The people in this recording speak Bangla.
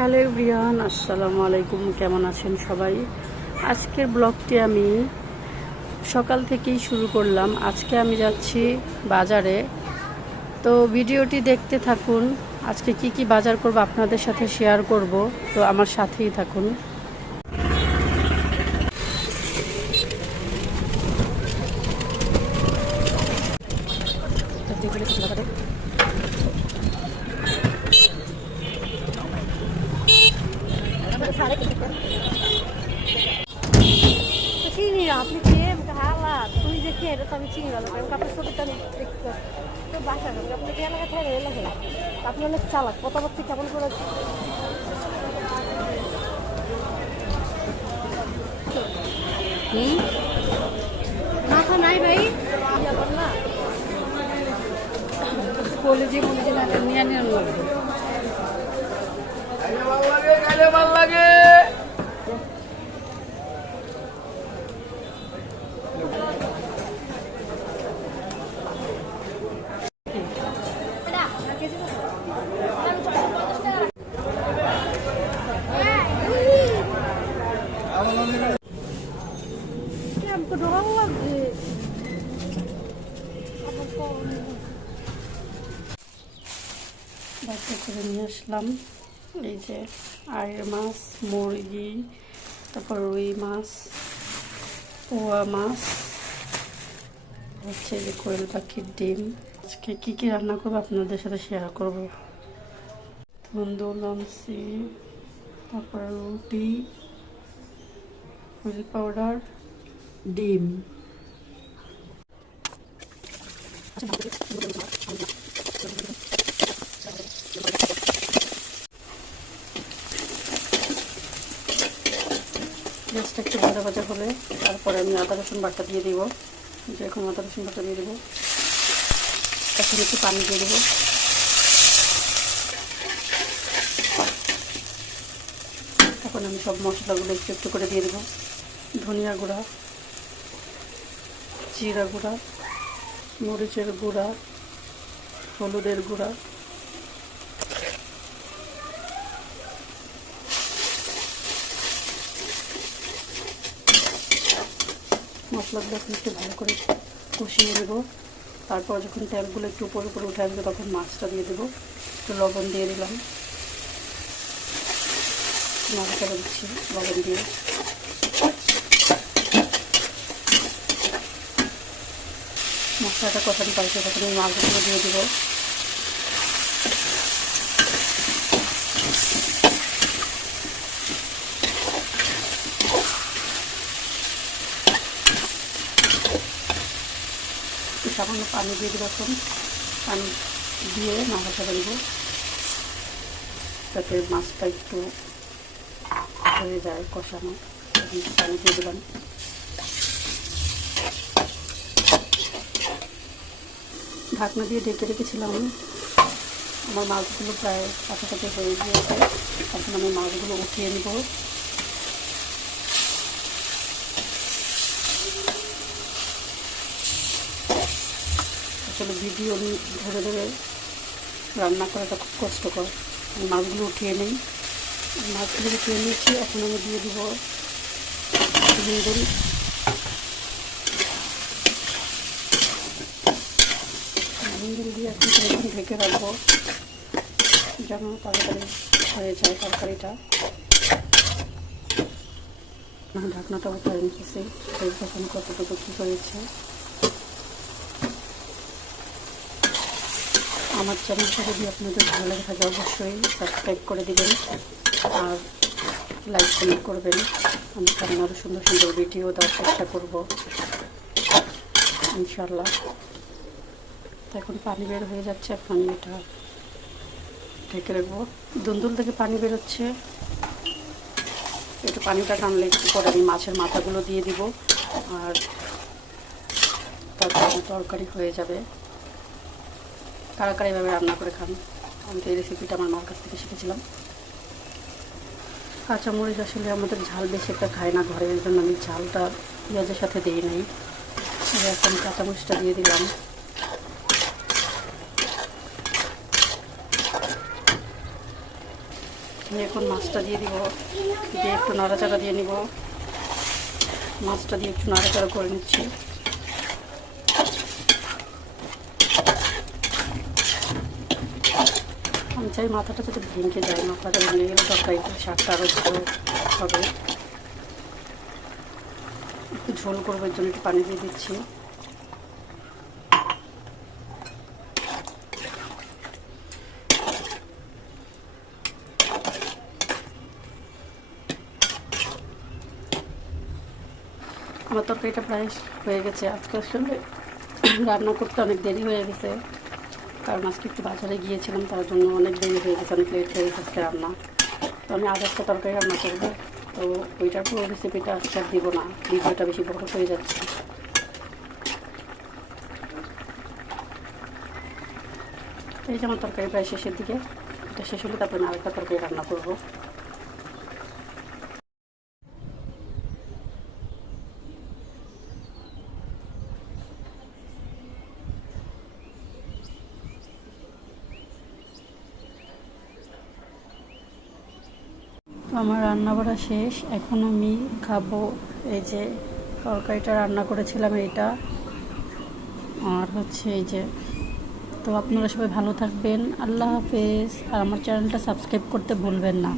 হ্যালো এভরিওয়ান, আসসালামু আলাইকুম। কেমন আছেন সবাই? আজকের ব্লগটি আমি সকাল থেকেই শুরু করলাম। আজকে আমি যাচ্ছি বাজারে, তো ভিডিওটি দেখতে থাকুন। আজকে কি কি বাজার করব আপনাদের সাথে শেয়ার করব, তো আমার সাথেই থাকুন। চিনি না আপনি খেয়ে হালাত তুই যে খেয়ে এটা তো আমি চিনি না কারণ আপনার ছবিটা আমি দেখতে তো বাসা না আপনি যে এলাকা থেকে এলাকা আপনি অনেক চালাক কথাবার্তা কেমন করে মাথা নাই ভাই যাবেন না কলেজি মলেজি না নিয়ে নিয়ে লাগবে। ভালো লাগে আমাকে ঢোকাও লাগছে বাচ্চা করে নিয়ে আসলাম। এই যে আয়ের মাছ, মুরগি, তারপর রুই মাছ, পোয়া মাছ, হচ্ছে যে কোয়েল পাখির ডিম। আজকে কী কী রান্না করবো আপনাদের সাথে শেয়ার করব। তন্দুর লঞ্চি, তারপর রুটি, হুইল পাউডার, ডিম। জাস্ট একটু ভাজা ভাজা হলে তারপরে আমি আদা রসুন বাটা দিয়ে দিব। যে এখন আদা রসুন বাটা দিয়ে দেবো, এখন একটু পানি দিয়ে দেবো। এখন আমি সব মশলাগুলো একটু একটু করে দিয়ে দেবো। ধনিয়া গুঁড়া, জিরা গুঁড়া, মরিচের গুঁড়া, হলুদের গুঁড়া, মশলাগুলো এখন একটু ভালো করে কষিয়ে দেবো। তারপর যখন তেলগুলো একটু উপরে উপরে উঠে আসবে তখন মাছটা দিয়ে দেবো। একটু লবণ দিয়ে দিলাম, নাড়াচাড়া দিচ্ছি লবণ দিয়ে। মশলাটা কষানো পাইছে তখন আমি মাছগুলো দিয়ে দেবো। একটু সামান্য পানি দিয়ে দেবো। এখন পানি দিয়ে নাড়াচাড়া দেবো যাতে মাছটা একটু হয়ে যায় কষানো। পানি দিয়ে দিলাম। ঢাকনা দিয়ে ঢেকে রেখেছিলাম। আমার মাছগুলো প্রায় কাছাকাছি হয়ে গিয়েছে। এখন আমি মাছগুলো উঠিয়ে নেব। আসলে ভিডিও ধরে ধরে রান্না করাটা খুব কষ্টকর। আমি মাছগুলো উঠিয়ে নিই। মাছগুলো উঠিয়ে নিয়েছি। এখন আমি দিয়ে দিব হিন্দুল, হিন্দুল দিয়ে এখন ঢেকে রাখবো যেন তাড়াতাড়ি হয়ে যায় তরকারিটা। ঢাকনাটা উঠায় রেখেছি, দেখুন কতটুকু কী হয়েছে। আমার চ্যানেলটা যদি আপনাদের ভালো লাগে থাকে অবশ্যই সাবস্ক্রাইব করে দেবেন আর লাইক কমেন্ট করবেন। আমি সামনে আরও সুন্দর সুন্দর ভিডিও দেওয়ার চেষ্টা করব ইনশাল্লাহ। তো এখন পানি বের হয়ে যাচ্ছে, এখন আমি এটা ঢেকে রাখবো। দুন্দুল থেকে পানি বেরোচ্ছে, একটু পানিটা টানলে একটু পরে আমি মাছের মাথাগুলো দিয়ে দিব আর তারপর তরকারি হয়ে যাবে। কারা কারা এভাবে রান্না করে খান? আমি তো এই রেসিপিটা আমার মার কাছ থেকে শিখেছিলাম। কাঁচামরিচ আসলে আমাদের ঝাল বেশি একটা খায় না ঘরে, এর জন্য আমি ঝালটা পেঁয়াজের সাথে দিই নাই। এখন কাঁচামরিচটা দিয়ে দিলাম। আমি এখন মাছটা দিয়ে দিব, দিয়ে একটু নাড়াচাড়া দিয়ে নিব। মাছটা দিয়ে একটু নাড়াচাড়া করে নিচ্ছি। আমি চাই মাথাটা যাতে ভেঙে যায়, মাথাটা ভেঙে গেলে তরকারিটা শাকটা আরও ভালো হবে। একটু ঝোল করবো, এর জন্য একটু পানি দিয়ে দিচ্ছি। আমার তরকারিটা প্রায় হয়ে গেছে। আজকে আসলে রান্না করতে অনেক দেরি হয়ে গেছে, কারণ আজকে একটু বাজারে গিয়েছিলাম, তার জন্য অনেক দেরি হয়ে গেছে, অনেক লেট হয়ে গেছে আজকে রান্না। তো আমি আজ একটা তরকারি রান্না করবো, তো ওইটার পুরো রেসিপিটা আজকে আর দিব না, ভিডিওটা বেশি বড় হয়ে যাচ্ছে। এই যে আমার তরকারি প্রায় শেষের দিকে, এটা শেষ হলে তারপরে আমি আরেকটা তরকারি রান্না করবো। তো আমার রান্না করা শেষ, এখন আমি খাবো। এই যে তরকারিটা রান্না করেছিলাম এইটা, আর হচ্ছে এই যে। তো আপনারা সবাই ভালো থাকবেন, আল্লাহ হাফেজ। আর আমার চ্যানেলটা সাবস্ক্রাইব করতে ভুলবেন না।